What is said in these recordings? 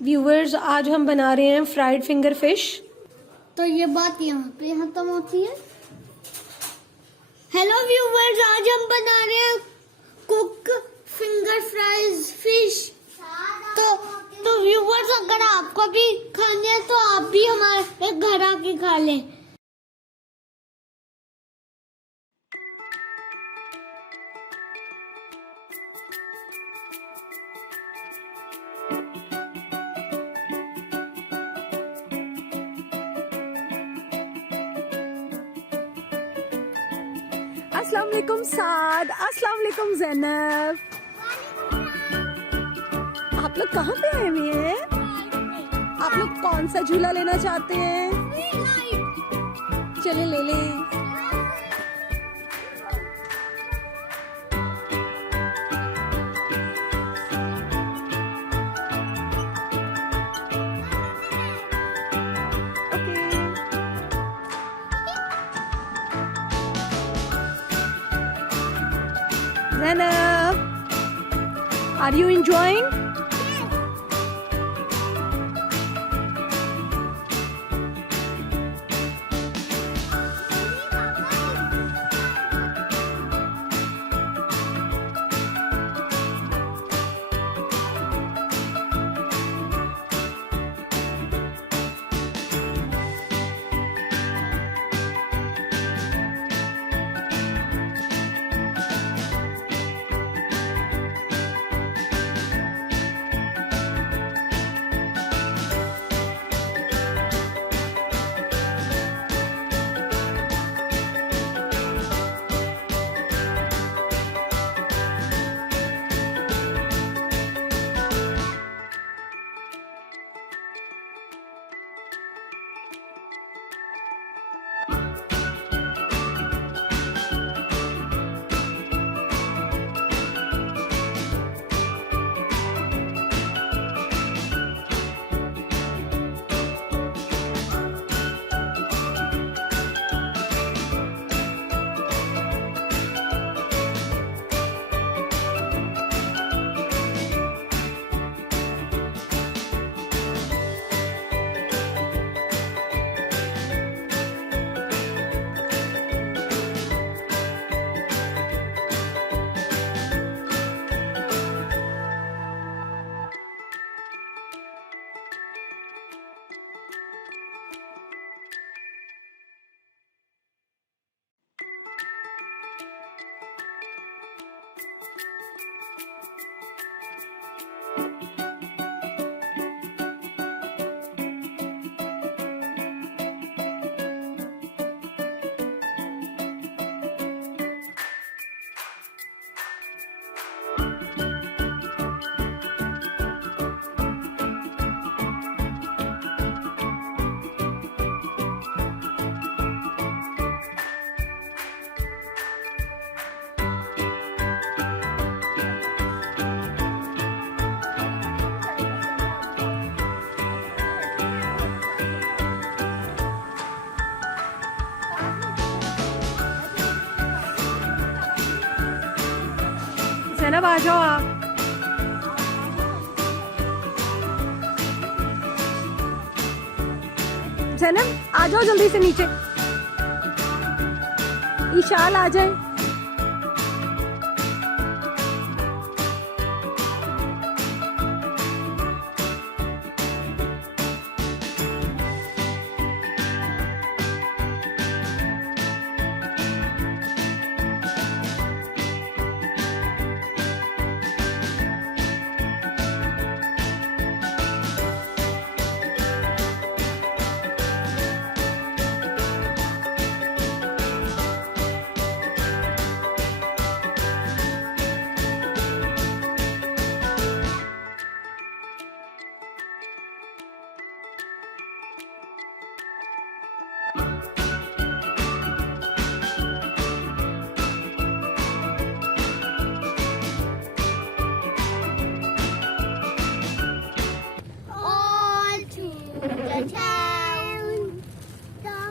Viewers, आज हम बना रहे हैं फ्राइड फिंगर फिश। तो ये बात यहाँ तक होती है। हेलो व्यूवर्स, आज हम बना रहे हैं कुक फिंगर फ्राइज फिश। तो व्यूवर्स, अगर आपको भी खाने हैं तो आप भी हमारे घर आके खा लें। अस्सलाम वालेकुम साद, अस्सलाम वालेकुम ज़ैनब। आप लोग कहाँ पे आए हुए हैं? आप लोग कौन सा झूला लेना चाहते हैं? चले ले लें। Zainab, are you enjoying? Zainab, आ जाओ आप। ज़ैनब, आ जाओ जल्दी से नीचे। ईशाल आ जाए।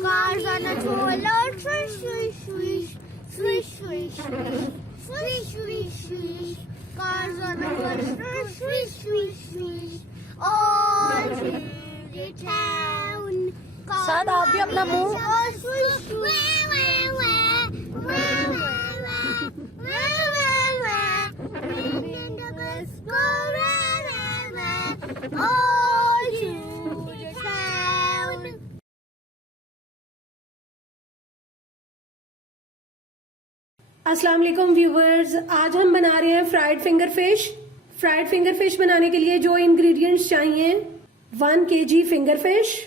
Cars on a roller, swish, swish, swish, swish, swish, swish, swish, swish, swish. Cars on a roller, swish, swish, swish. Oh. साथ आप भी अपना मुंह अस्सलाम वालेकुम व्यूवर्स, आज हम बना रहे हैं fried finger fish. Fried finger fish बनाने के लिए जो इंग्रेडिएंट्स चाहिए: 1 kg finger fish,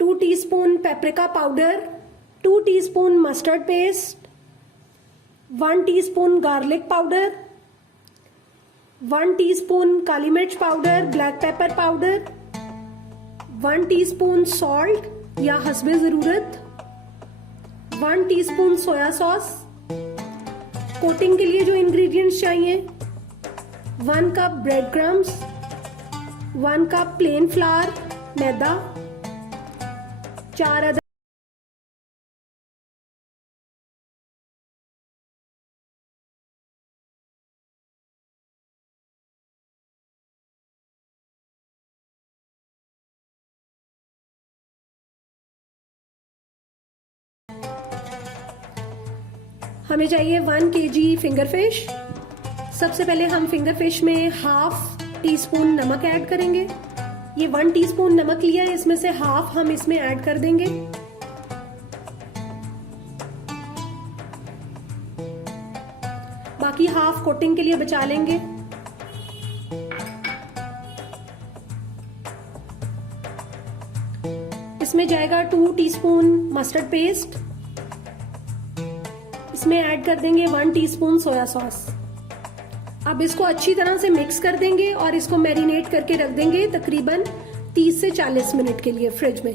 2 teaspoon paprika powder, 2 teaspoon mustard paste, 1 teaspoon garlic powder, 1 teaspoon काली मिर्च powder, black pepper powder, 1 teaspoon salt या हस्बे ज़रूरत, 1 टीस्पून सोया सॉस। कोटिंग के लिए जो इंग्रेडिएंट्स चाहिए: 1 cup bread crumbs, 1 cup plain flour मैदा, 4 अदद हमें चाहिए 1 kg फिंगर फिश। सबसे पहले हम फिंगर फिश में 1/2 टीस्पून नमक ऐड करेंगे। ये 1 टीस्पून नमक लिया है, इसमें से 1/2 हम इसमें ऐड कर देंगे। बाकी 1/2 कोटिंग के लिए बचा लेंगे। इसमें जाएगा 2 टीस्पून मस्टर्ड पेस्ट। इसमें ऐड कर देंगे 1 टीस्पून सोया सॉस। अब इसको अच्छी तरह से मिक्स कर देंगे और इसको मैरिनेट करके रख देंगे तकरीबन 30 से 40 मिनट के लिए फ्रिज में।